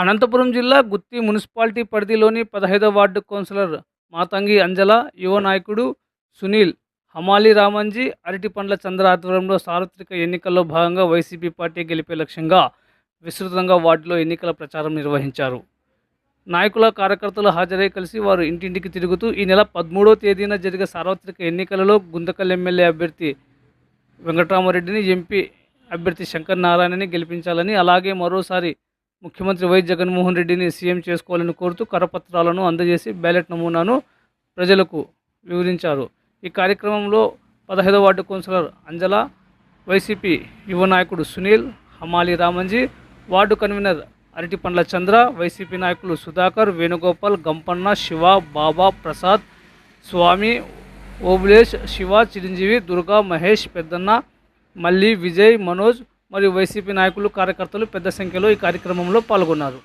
అనంతపురం జిల్లా గుత్తి మున్సిపాలిటీ పరిధిలోని 15వ వార్డు కౌన్సిలర్ మాతంగి అంజల, యువ నాయకుడు సునీల్, హమాలి రామంజీ, అరటిపండ్ల చంద్ర ఆధ్వర్యంలో సార్వత్రిక ఎన్నికల్లో భాగంగా వైసీపీ పార్టీ గెలిపే లక్ష్యంగా విస్తృతంగా వార్డులో ఎన్నికల ప్రచారం నిర్వహించారు. నాయకుల, కార్యకర్తలు హాజరై కలిసి వారు ఇంటింటికి తిరుగుతూ ఈ నెల 13వ తేదీన జరిగే సార్వత్రిక ఎన్నికలలో గుంతకల్ ఎమ్మెల్యే అభ్యర్థి వెంకటరామరెడ్డిని, ఎంపీ అభ్యర్థి శంకర్ నారాయణని గెలిపించాలని, అలాగే మరోసారి ముఖ్యమంత్రి వైఎస్ జగన్మోహన్ రెడ్డిని సీఎం చేసుకోవాలని కోరుతూ కరపత్రాలను అందజేసి బ్యాలెట్ నమూనాను ప్రజలకు వివరించారు. ఈ కార్యక్రమంలో 15వ వార్డు కౌన్సిలర్ అంజల, వైసీపీ యువ నాయకుడు సునీల్, హమాలి రామంజీ, వార్డు కన్వీనర్ అరటిపండ్ల చంద్ర, వైసీపీ నాయకులు సుధాకర్, వేణుగోపాల్, గంపన్న, శివ, బాబా, ప్రసాద్, స్వామి, ఓబులేష్, శివ, చిరంజీవి, దుర్గా, మహేష్, పెద్దన్న, మల్లి, విజయ్, మనోజ్ మరియు వైసీపీ నాయకులు, కార్యకర్తలు పెద్ద సంఖ్యలో ఈ కార్యక్రమంలో పాల్గొన్నారు.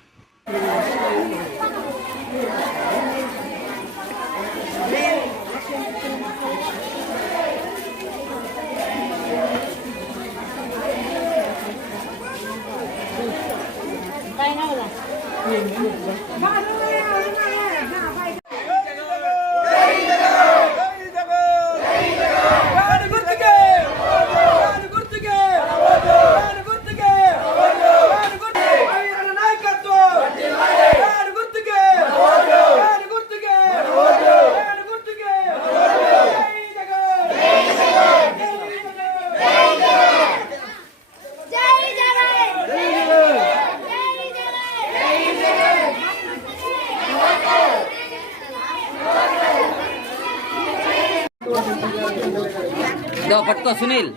పట్టుకో సునీల్,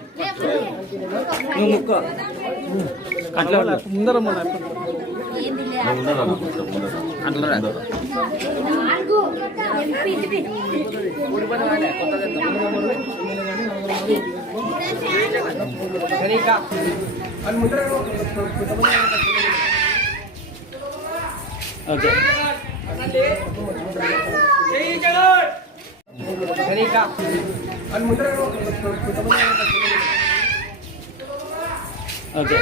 నువ్వు ముక్కో ముందర ఓకే.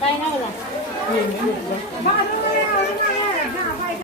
Bye now.